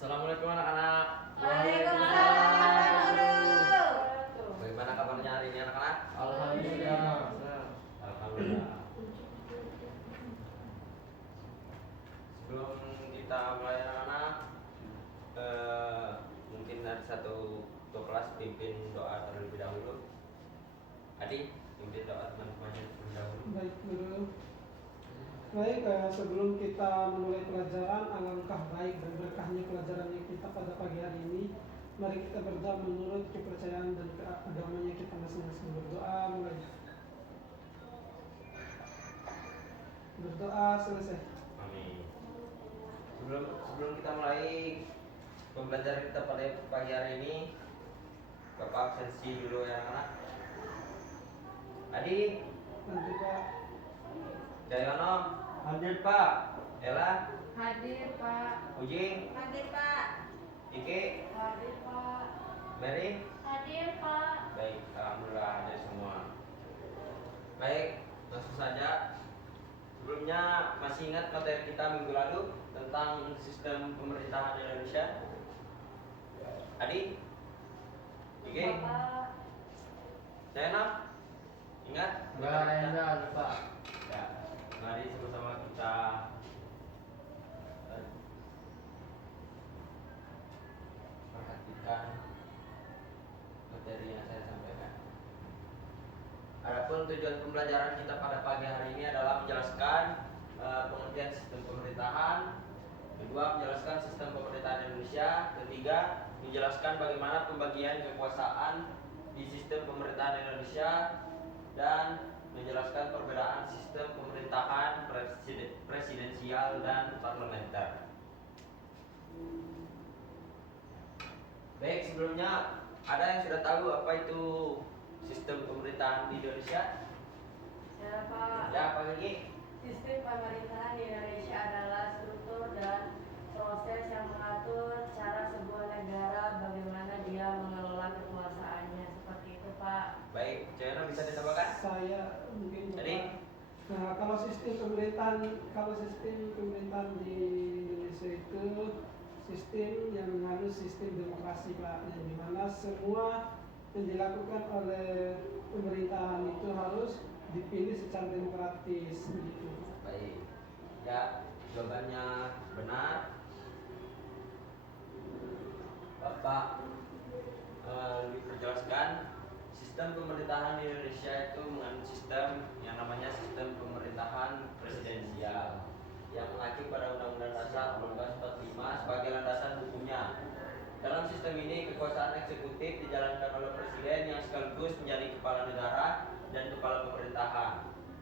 Assalamualaikum anak-anak. Waalaikumsalam guru. Bagaimana kabarnya hari ini anak-anak? Alhamdulillah. Alhamdulillah. Sebelum kita mulai anak-anak, mungkin ada satu kelas pimpin doa terlebih dahulu. Adik, pimpin doa teman-temannya terlebih dahulu. Baik guru. Baik, sebelum kita memulai pelajaran, alangkah baik dan berkahnya pelajaran yang kita pada pagi hari ini. Mari kita berdoa menurut kepercayaan dan keagamaan kita masing-masing. Berdoa mulai. Berdoa selesai. Amin. Sebelum kita mulai pembelajaran kita pada pagi hari ini, Bapak absensi dulu ya anak-anak. Adik, Nanti Pak. Jayono, hadir Pak. Ella, Hadir Pak. Ujing, Hadir Pak. Iki, Hadir Pak. Mary. Hadir Pak. Baik, alhamdulillah hadir semua. Baik, langsung saja. Sebelumnya masih ingat materi kita minggu lalu tentang sistem pemerintahan Indonesia? Adik, Iki, Bapak. Jayono, ingat? Enggak, Pak. Ya, mari sama-sama kita perhatikan materi yang saya sampaikan. Adapun tujuan pembelajaran kita pada pagi hari ini adalah menjelaskan pengertian sistem pemerintahan, kedua menjelaskan sistem pemerintahan Indonesia, ketiga menjelaskan bagaimana pembagian kekuasaan di sistem pemerintahan Indonesia, dan menjelaskan perbedaan sistem pemerintahan presidensial dan parlementer. Baik, sebelumnya ada yang sudah tahu apa itu sistem pemerintahan di Indonesia? Ya Pak. Ya, apa lagi? Sistem pemerintahan di Indonesia adalah struktur dan proses yang mengatur cara sebuah negara bagaimana dia mengelola kekuasaannya, seperti itu Pak. Baik, Jono bisa ditambahkan? Saya mungkin Jadi? Nah, kalau sistem pemerintahan di Indonesia itu sistem yang harus sistem demokrasi Pak, yang dimana semua yang dilakukan oleh pemerintahan itu harus dipilih secara demokratis begitu. Baik. Ya, jawabannya benar. Bapak diperjelaskan sistem pemerintahan di Indonesia itu mengandung sistem yang namanya sistem pemerintahan presidensial yang mengacu pada Undang-Undang Dasar 1945 sebagai landasan hukumnya. Dalam sistem ini kekuasaan eksekutif dijalankan oleh presiden yang sekaligus menjadi kepala negara dan kepala pemerintahan.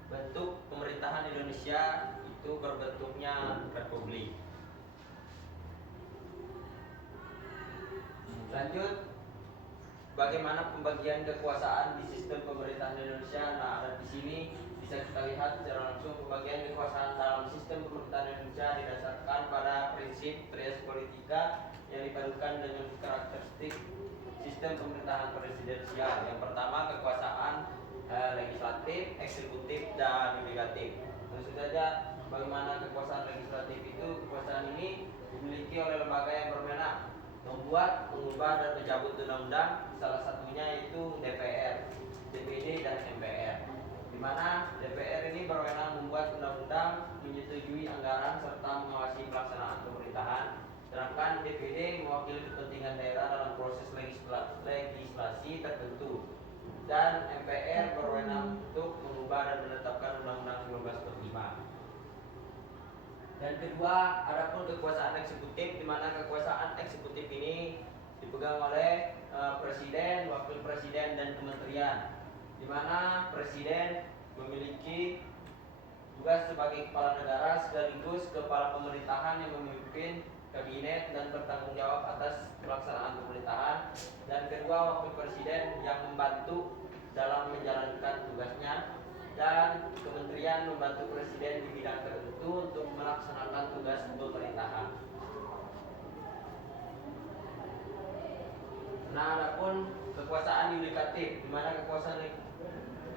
Bentuk pemerintahan Indonesia itu berbentuknya republik. Lanjut, bagaimana pembagian kekuasaan di sistem pemerintahan Indonesia? Nah, ada di sini bisa kita lihat secara langsung pembagian kekuasaan dalam sistem pemerintahan Indonesia didasarkan pada prinsip trias politika yang dipadukan dengan karakteristik sistem pemerintahan presidensial. Yang pertama, kekuasaan legislatif, eksekutif, dan yudikatif. Tentu saja, bagaimana kekuasaan legislatif itu? Kekuasaan ini dimiliki oleh lembaga yang berwenang membuat, mengubah, dan mencabut undang-undang. Salah satunya yaitu DPR, DPD, dan MPR. Di mana DPR ini berwenang membuat undang-undang, menyetujui anggaran, serta mengawasi pelaksanaan pemerintahan. Sedangkan DPD mewakili kepentingan daerah dalam proses legislasi tertentu. Dan MPR berwenang untuk mengubah dan menetapkan Undang-Undang 1945. Dan kedua, adapun kekuasaan eksekutif, di mana kekuasaan eksekutif ini dipegang oleh presiden, wakil presiden, dan kementerian. Di mana presiden memiliki tugas sebagai kepala negara sekaligus kepala pemerintahan yang memimpin kabinet dan bertanggung jawab atas pelaksanaan pemerintahan. Dan kedua, wakil presiden yang membantu dalam menjalankan tugasnya, dan kementerian membantu presiden di bidang tertentu untuk melaksanakan tugas pemerintahan. Nah, adapun kekuasaan yudikatif, di mana kekuasaan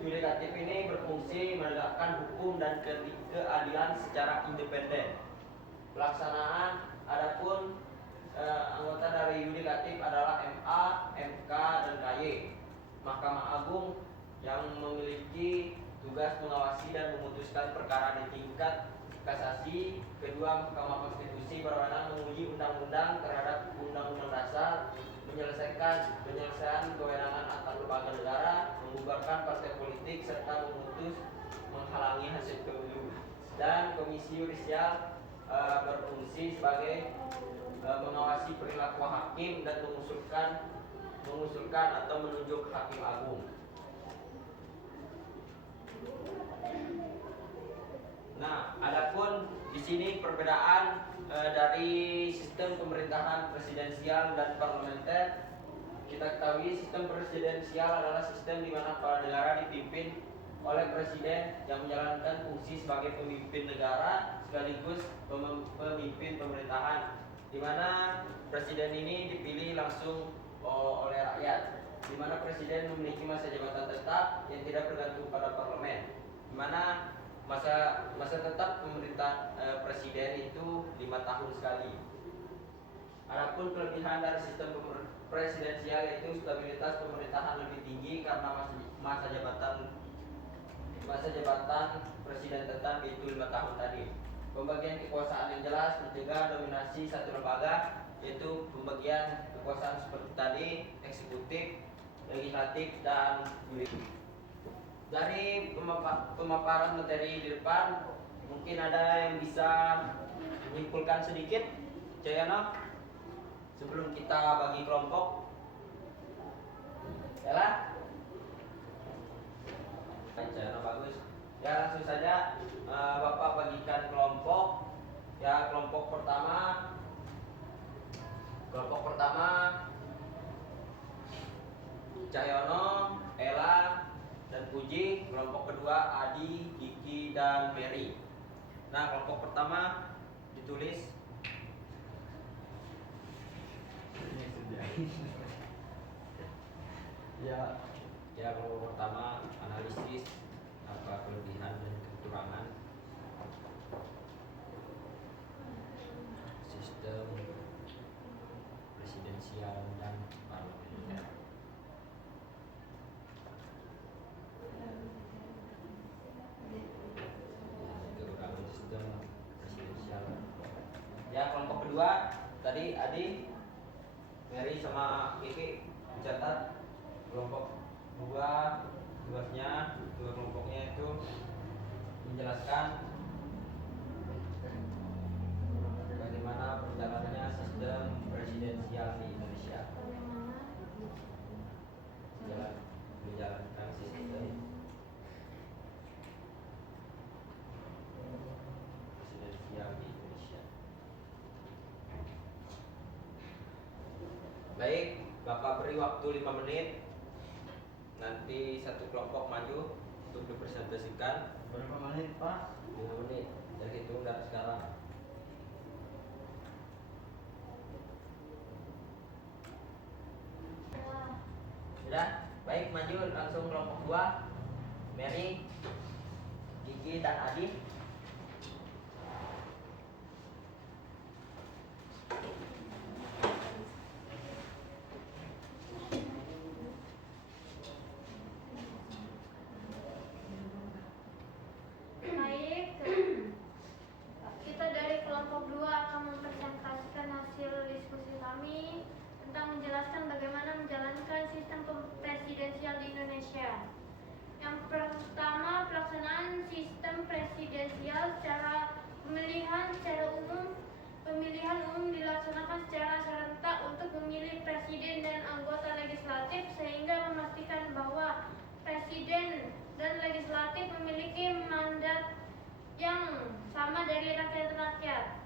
yudikatif ini berfungsi menegakkan hukum dan keadilan secara independen. Pelaksanaan adapun tugas mengawasi dan memutuskan perkara di tingkat kasasi. Kedua, Mahkamah Konstitusi berwenang menguji undang-undang terhadap undang-undang dasar, penyelesaian kewenangan antar lembaga negara, membubarkan partai politik, serta memutus menghalangi hasil pemilu. Dan Komisi Yudisial berfungsi sebagai mengawasi perilaku hakim dan mengusulkan atau menunjuk hakim agung. Nah, adapun di sini perbedaan dari sistem pemerintahan presidensial dan parlementer. Kita ketahui sistem presidensial adalah sistem di mana kepala negara dipimpin oleh presiden yang menjalankan fungsi sebagai pemimpin negara sekaligus pemimpin pemerintahan, di mana presiden ini dipilih langsung oleh rakyat, di mana presiden memiliki masa jabatan tetap yang tidak bergantung pada parlemen, di mana masa tetap pemerintah presiden itu 5 tahun sekali. Adapun kelebihan dari sistem presidensial yaitu stabilitas pemerintahan lebih tinggi karena masa jabatan presiden tetap yaitu 5 tahun tadi. Pembagian kekuasaan yang jelas mencegah dominasi satu lembaga, yaitu pembagian kekuasaan seperti tadi, eksekutif, legislatif, dan yudikatif. Dari pemaparan materi di depan, mungkin ada yang bisa menyimpulkan sedikit, Jayana, sebelum kita bagi kelompok. Yalah, Jayana bagus. Ya, langsung saja Bapak bagikan kelompok. Ya, kelompok pertama Cahyono, Ella, dan Puji. Kelompok kedua Adi, Kiki, dan Mary. Nah, kelompok pertama ditulis. Ya, kelompok pertama analisis apa kelebihan dan kekurangan sistem presidensial dan parlementer. Kekurangan sistem presidensial. Ya, kelompok kedua tadi Adi, Mary sama Kiki mencatat. Kelompok dua dua kelompoknya itu menjelaskan bagaimana perjalanannya sistem presidensial di Indonesia. Menjalankan sistem presidensial di Indonesia. Baik, Bapak beri waktu 5 menit. Nanti satu kelompok maju untuk dipresentasikan. Berapa menit, Pak? 5 menit. Dari hitung dari sekarang. Sudah? Baik, maju langsung kelompok 2. Mary, Gigi, dan Adi. Baik, kita dari kelompok 2 akan mempresentasikan hasil diskusi kami tentang menjelaskan bagaimana menjalankan sistem presidensial di Indonesia. Yang pertama, pelaksanaan sistem presidensial secara pemilihan umum dilaksanakan secara serentak untuk memilih presiden dan anggota legislatif sehingga memastikan bahwa presiden dan legislatif memiliki mandat yang sama dari rakyat-rakyat.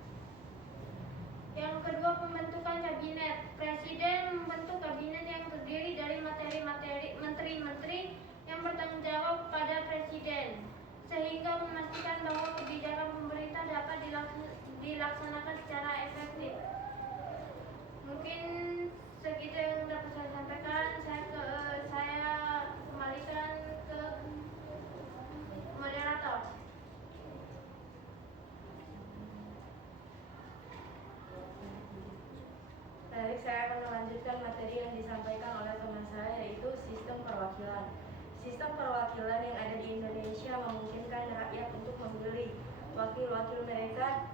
Yang kedua, pembentukan kabinet. Presiden membentuk kabinet yang terdiri dari menteri-menteri yang bertanggung jawab pada presiden, sehingga memastikan bahwa kebijakan pemerintah dapat dilaksanakan secara efektif. Mungkin segitu yang dapat saya sampaikan. Saya kembalikan ke moderator. Baik, saya akan melanjutkan materi yang disampaikan oleh teman saya, yaitu sistem perwakilan. Sistem perwakilan yang ada di Indonesia memungkinkan rakyat untuk memilih wakil-wakil mereka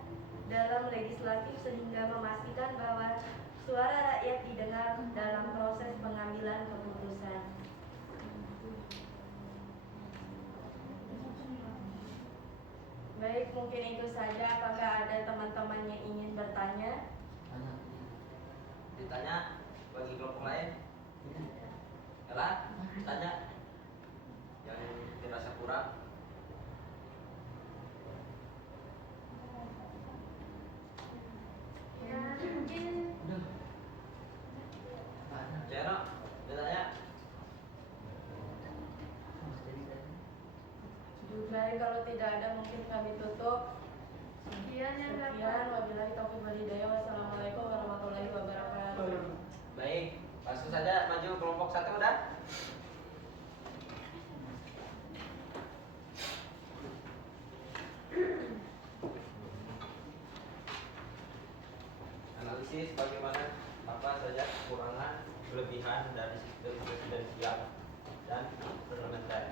dalam legislatif sehingga memastikan bahwa suara rakyat didengar dalam proses pengambilan keputusan. Baik, mungkin itu saja. Apakah ada teman-teman yang ingin bertanya? Ditanya bagi kelompok lain? Ella, tanya yang dirasa kurang. Ya, mungkin Ceno, ditanya. Baik, kalau tidak ada mungkin kami tutup. sekian ya Sekian, Bapak. wabillahi taufiq wal hidayah. Wassalamualaikum warahmatullahi wabarakatuh. Baik, langsung saja maju kelompok 1 udah. Analisis bagaimana apa saja kekurangan, kelebihan dari sistem presidensial dan parlementer.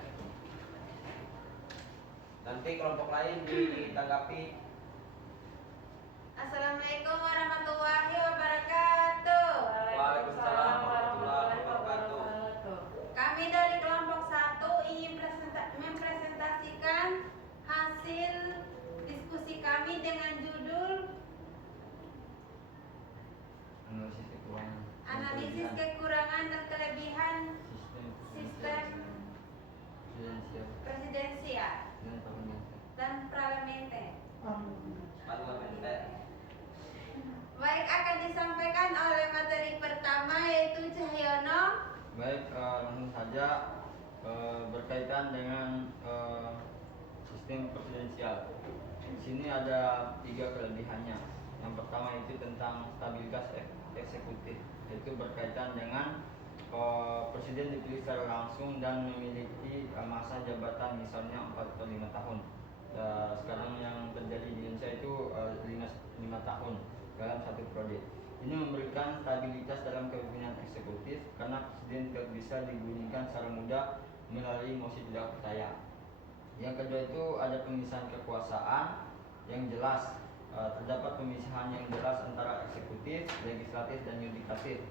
Nanti kelompok lain ditanggapi. Assalamualaikum warahmatullahi wabarakatuh. Waalaikumsalam warahmatullahi wabarakatuh. Kami dari kelompok 1 ingin mempresentasikan hasil diskusi kami dengan judul Analisis kekurangan dan kelebihan sistem presidensial dan parlementer. Parlementer. Baik, akan disampaikan oleh materi pertama yaitu Cahyono. Baik, langsung saja berkaitan dengan sistem presidensial. Di sini ada 3 kelebihannya. Yang pertama itu tentang stabilitas eksekutif, yaitu berkaitan dengan presiden dipilih secara langsung dan memiliki masa jabatan misalnya 4 atau 5 tahun. Sekarang yang terjadi di Indonesia itu 5 tahun dalam satu periode. Ini memberikan stabilitas dalam kepemimpinan eksekutif karena presiden tidak bisa digulingkan secara mudah melalui mosi tidak percaya. Yang kedua itu ada pemisahan kekuasaan yang jelas. Terdapat pemisahan yang jelas antara eksekutif, legislatif, dan yudikatif.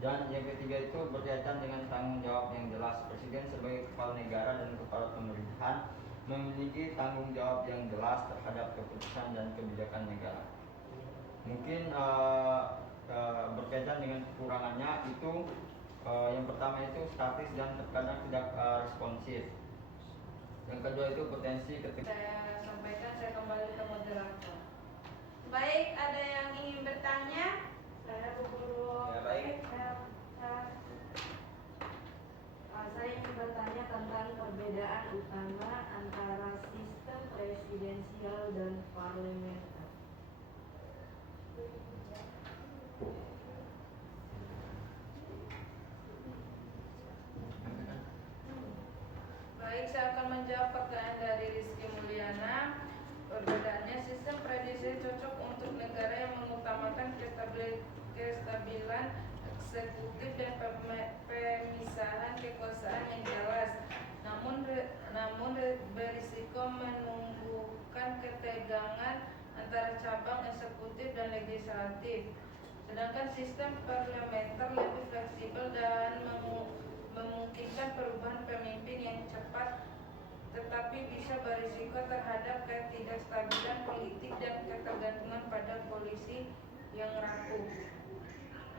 Dan yang ketiga itu berkaitan dengan tanggung jawab yang jelas. Presiden sebagai kepala negara dan kepala pemerintahan memiliki tanggung jawab yang jelas terhadap keputusan dan kebijakan negara. Mungkin berkaitan dengan kekurangannya itu yang pertama itu statis dan terkadang tidak responsif. Yang kedua itu potensi ketika Saya sampaikan, saya kembali ke moderator. Baik, ada yang ingin bertanya? Saya guru. Ya, baik. Saya ingin bertanya tentang perbedaan utama antara sistem presidensial dan parlementer. Baik, saya akan menjawab pertanyaan dari Rizky Mulyana. Perbedaannya, sistem presidensial cocok untuk negara yang mengutamakan kestabilan eksekutif dan pemisahan kekuasaan yang jelas. Namun berisiko menumbuhkan ketegangan antara cabang eksekutif dan legislatif. Sedangkan sistem parlementer lebih fleksibel dan memungkinkan perubahan pemimpin yang cepat, tetapi bisa berisiko terhadap ketidakstabilan politik dan ketergantungan pada polisi yang rapuh.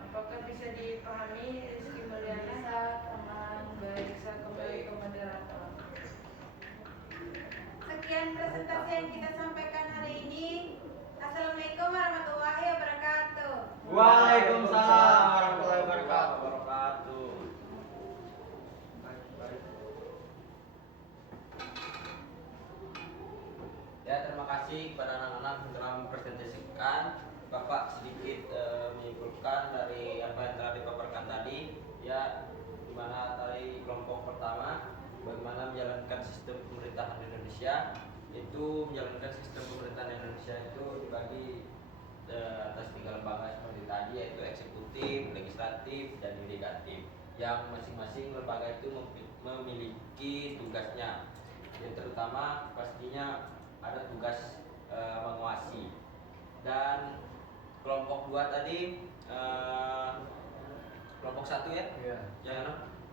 Apakah bisa dipahami, Rizky Mulyana? Bisa, teman. Baik, saya kembali ke moderator. Sekian presentasi yang kita sampaikan hari ini. Assalamualaikum warahmatullahi wabarakatuh. Waalaikumsalam warahmatullahi wabarakatuh. Ya, terima kasih kepada anak-anak yang telah mempresentasikan. Bapak sedikit menyimpulkan dari apa yang telah dipaparkan tadi, ya, di mana tadi kelompok pertama bagaimana menjalankan sistem pemerintahan Indonesia. Itu menjalankan sistem pemerintahan Indonesia itu dibagi atas 3 lembaga seperti tadi, yaitu eksekutif, legislatif, dan yudikatif. Yang masing-masing lembaga itu memiliki tugasnya. Yang terutama pastinya ada tugas mengawasi. Dan kelompok 2 tadi kelompok 1 ya? Iya. Ya,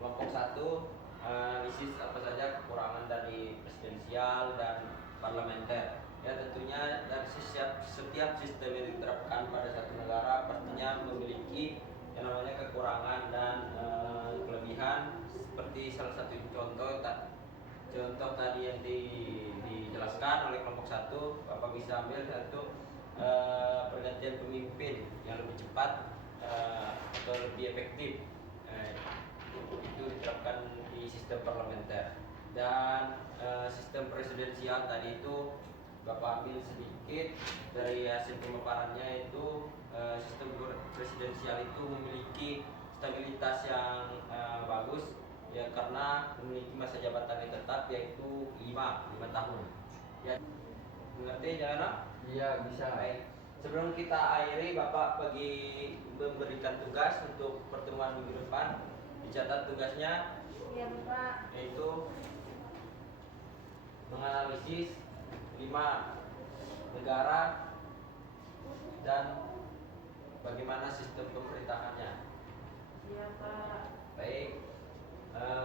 kelompok 1 analisis apa saja kekurangan dari presidensial dan parlementer. Ya, tentunya dari setiap sistem yang diterapkan pada satu negara pastinya memiliki yang namanya kekurangan dan kelebihan. Seperti salah satu contoh tadi yang dijelaskan oleh kelompok 1, Bapak bisa ambil satu pergantian pemimpin yang lebih cepat atau lebih efektif. Itu diterapkan di sistem parlementer. Dan sistem presidensial tadi itu Bapak ambil sedikit dari hasil pemaparannya, itu sistem presidensial itu memiliki stabilitas yang bagus ya, karena memiliki masa jabatan yang tetap yaitu 5 tahun. Ya, mengerti jangan? Iya, bisa. Baik. Sebelum kita akhiri, Bapak bagi memberikan tugas untuk pertemuan minggu depan. Dicatat tugasnya, Iya Bapak. yaitu menganalisis 5 negara dan bagaimana sistem pemerintahannya. Iya Pak. Baik,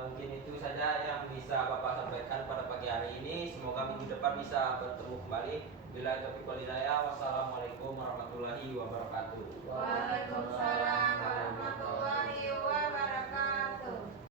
mungkin itu saja yang bisa Bapak sampaikan pada pagi hari ini. Semoga minggu depan bisa bertemu kembali. Bila taufiq wal hidayah, wassalamualaikum warahmatullahi wabarakatuh. Waalaikumsalam.